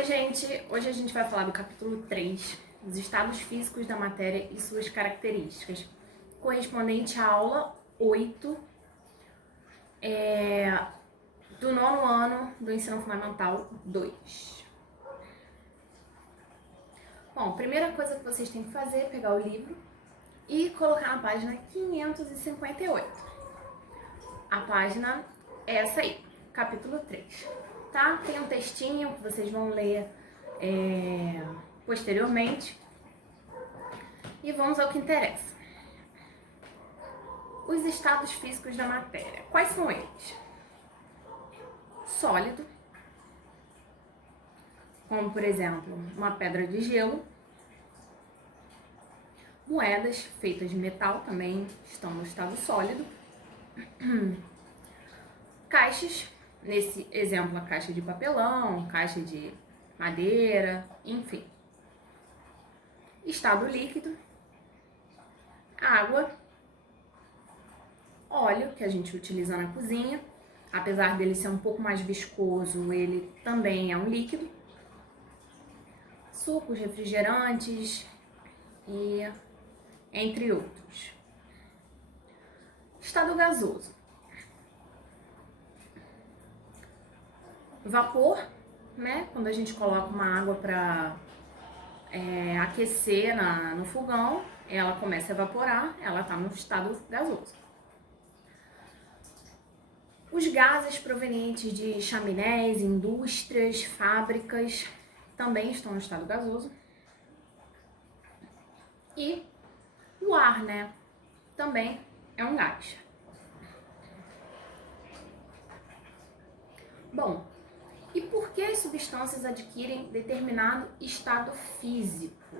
Oi, gente! Hoje a gente vai falar do capítulo 3, os estados físicos da matéria e suas características, correspondente à aula 8 do nono ano do Ensino Fundamental 2. Bom, a primeira coisa que vocês têm que fazer é pegar o livro e colocar na página 558. A página é essa aí, capítulo 3. Tá? Tem um textinho que vocês vão ler posteriormente. E vamos ao que interessa. Os estados físicos da matéria. Quais são eles? Sólido, como por exemplo, uma pedra de gelo. Moedas feitas de metal também estão no estado sólido. Caixas, nesse exemplo a caixa de papelão, caixa de madeira, enfim. Estado líquido, água, óleo, que a gente utiliza na cozinha, apesar dele ser um pouco mais viscoso, ele também é um líquido. Sucos, refrigerantes e entre outros. Estado gasoso. Vapor, né? Quando a gente coloca uma água para aquecer no fogão, ela começa a evaporar, ela está no estado gasoso. Os gases provenientes de chaminés, indústrias, fábricas também estão no estado gasoso. E o ar, né? Também é um gás. Bom, e por que as substâncias adquirem determinado estado físico?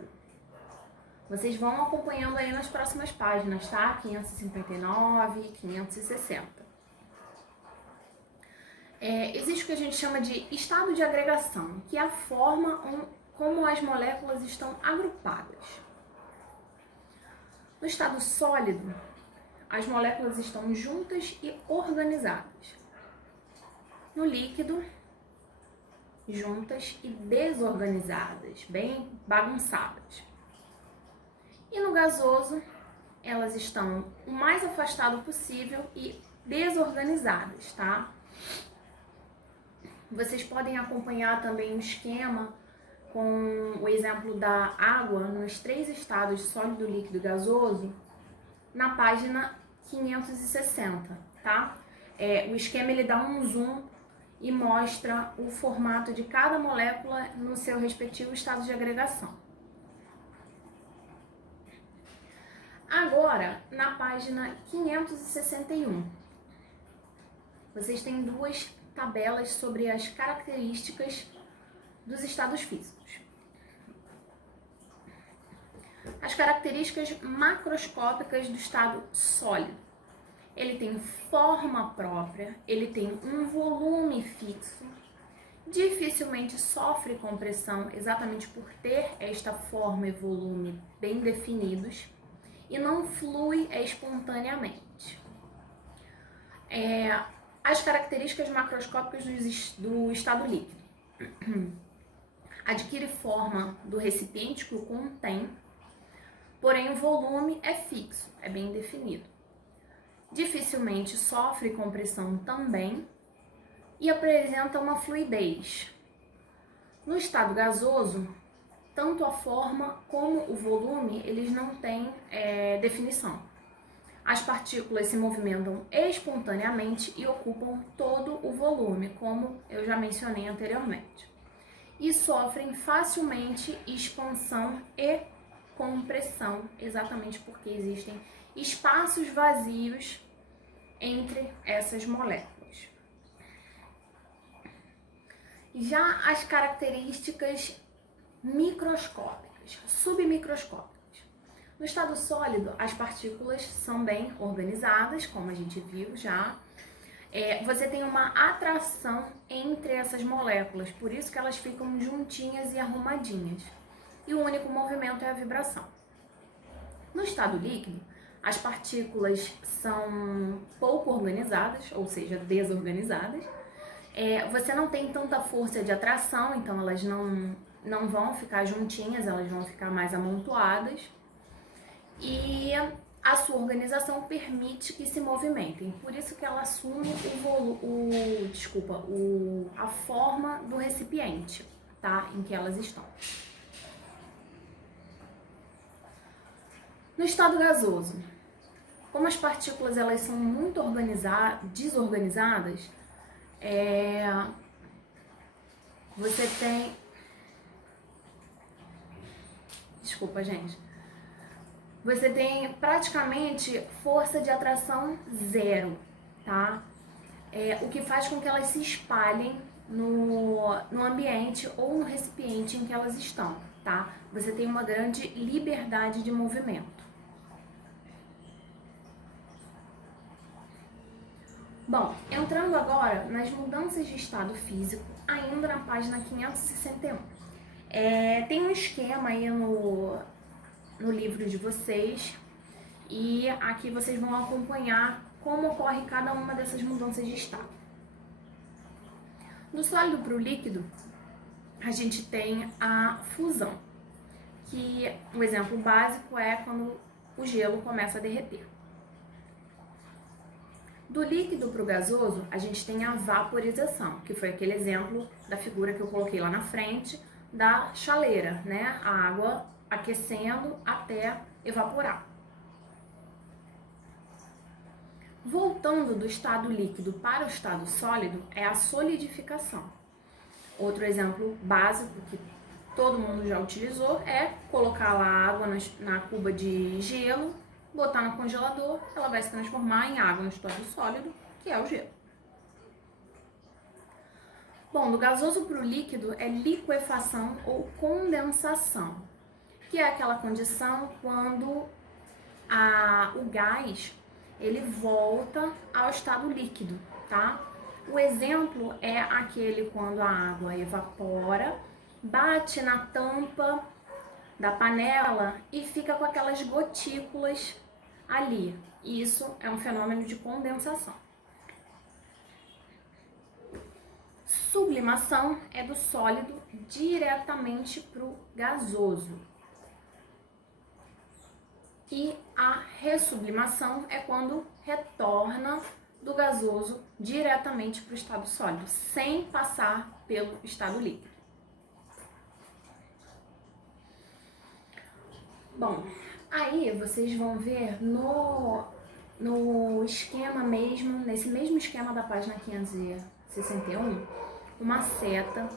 Vocês vão acompanhando aí nas próximas páginas, tá? 559 e 560. Existe o que a gente chama de estado de agregação, que é a forma como as moléculas estão agrupadas. No estado sólido, as moléculas estão juntas e organizadas. No líquido, juntas e desorganizadas, bem bagunçadas. E no gasoso, elas estão o mais afastado possível e desorganizadas, tá? Vocês podem acompanhar também o esquema com o exemplo da água nos 3 estados, sólido, líquido e gasoso, na página 560, tá? O esquema ele dá um zoom e mostra o formato de cada molécula no seu respectivo estado de agregação. Agora, na página 561, vocês têm 2 tabelas sobre as características dos estados físicos. As características macroscópicas do estado sólido. Ele tem forma própria, ele tem um volume fixo, dificilmente sofre compressão exatamente por ter esta forma e volume bem definidos e não flui espontaneamente. As características macroscópicas do estado líquido. Adquire forma do recipiente que o contém, porém o volume é fixo, é bem definido. Dificilmente sofre compressão também e apresenta uma fluidez. No estado gasoso, tanto a forma como o volume, eles não têm definição. As partículas se movimentam espontaneamente e ocupam todo o volume, como eu já mencionei anteriormente. E sofrem facilmente expansão e compressão, exatamente porque existem espaços vazios entre essas moléculas. Já as características microscópicas, submicroscópicas. No estado sólido, as partículas são bem organizadas, como a gente viu já. Você tem uma atração entre essas moléculas, por isso que elas ficam juntinhas e arrumadinhas. E o único movimento é a vibração. No estado líquido, as partículas são pouco organizadas, ou seja, desorganizadas, Você não tem tanta força de atração, então elas não vão ficar juntinhas, elas vão ficar mais amontoadas. E a sua organização permite que se movimentem. Por isso que ela assume a forma do recipiente, tá? Em que elas estão. No estado gasoso, como as partículas elas são muito desorganizadas, você tem... Desculpa, gente. Você tem praticamente força de atração zero, tá? O que faz com que elas se espalhem no ambiente ou no recipiente em que elas estão, tá? Você tem uma grande liberdade de movimento. Bom, entrando agora nas mudanças de estado físico, ainda na página 561. Tem um esquema aí no livro de vocês e aqui vocês vão acompanhar como ocorre cada uma dessas mudanças de estado. Do sólido para o líquido, a gente tem a fusão, que o exemplo básico é quando o gelo começa a derreter. Do líquido para o gasoso, a gente tem a vaporização, que foi aquele exemplo da figura que eu coloquei lá na frente, da chaleira, né? A água aquecendo até evaporar. Voltando do estado líquido para o estado sólido é a solidificação. Outro exemplo básico que todo mundo já utilizou é colocar lá a água na cuba de gelo, botar no congelador, ela vai se transformar em água no estado sólido, que é o gelo. Bom, do gasoso para o líquido é liquefação ou condensação, que é aquela condição quando o gás ele volta ao estado líquido, tá? O exemplo é aquele quando a água evapora, bate na tampa da panela e fica com aquelas gotículas ali. Isso é um fenômeno de condensação. Sublimação é do sólido diretamente para o gasoso. E a ressublimação é quando retorna do gasoso diretamente para o estado sólido, sem passar pelo estado líquido. Bom, aí vocês vão ver no esquema mesmo, nesse mesmo esquema da página 561, uma seta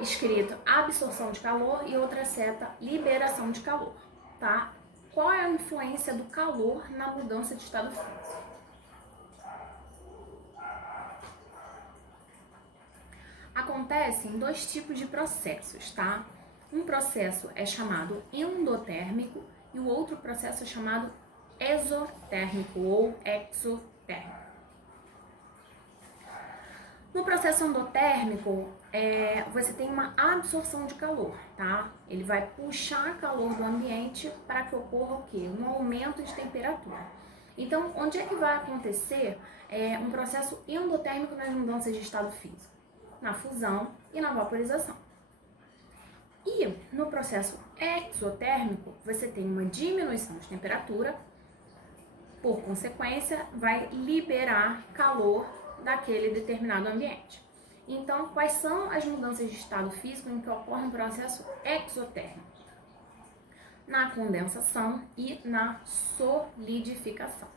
escrito absorção de calor e outra seta liberação de calor, tá? Qual é a influência do calor na mudança de estado físico? Acontecem dois tipos de processos, tá? Um processo é chamado endotérmico e o outro processo é chamado exotérmico ou exotérmico. No processo endotérmico, você tem uma absorção de calor, tá? Ele vai puxar calor do ambiente para que ocorra o quê? Um aumento de temperatura. Então, onde é que vai acontecer um processo endotérmico nas mudanças de estado físico? Na fusão e na vaporização. E no processo exotérmico, você tem uma diminuição de temperatura, por consequência, vai liberar calor daquele determinado ambiente. Então, quais são as mudanças de estado físico em que ocorre um processo exotérmico? Na condensação e na solidificação.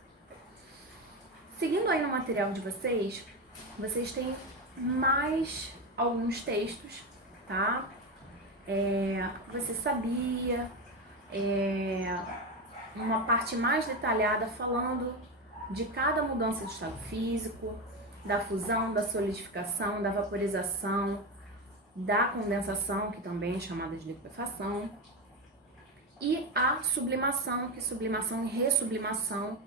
Seguindo aí no material de vocês têm mais alguns textos, tá? Você sabia, uma parte mais detalhada falando de cada mudança de estado físico, da fusão, da solidificação, da vaporização, da condensação, que também é chamada de liquefação, e a sublimação, que sublimação e ressublimação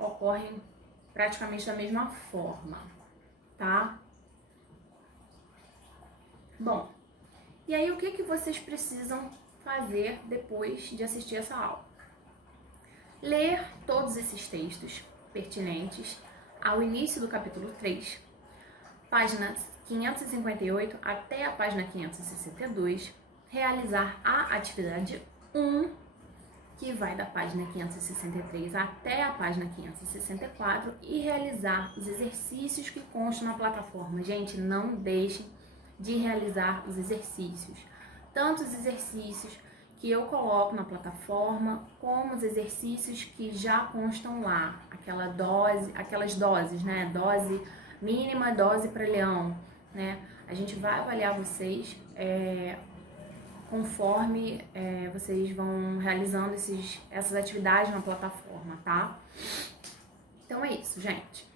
ocorrem praticamente da mesma forma, tá? Bom, e aí o que vocês precisam fazer depois de assistir essa aula? Ler todos esses textos pertinentes ao início do capítulo 3, Página 558 até a página 562, realizar a atividade 1, que vai da página 563 até a página 564, e realizar os exercícios que constam na plataforma. Gente, não deixem de realizar os exercícios. Tanto os exercícios que eu coloco na plataforma, como os exercícios que já constam lá. Aquelas doses, né? Dose mínima, dose para leão, né? A gente vai avaliar vocês conforme vocês vão realizando essas atividades na plataforma, tá? Então é isso, gente.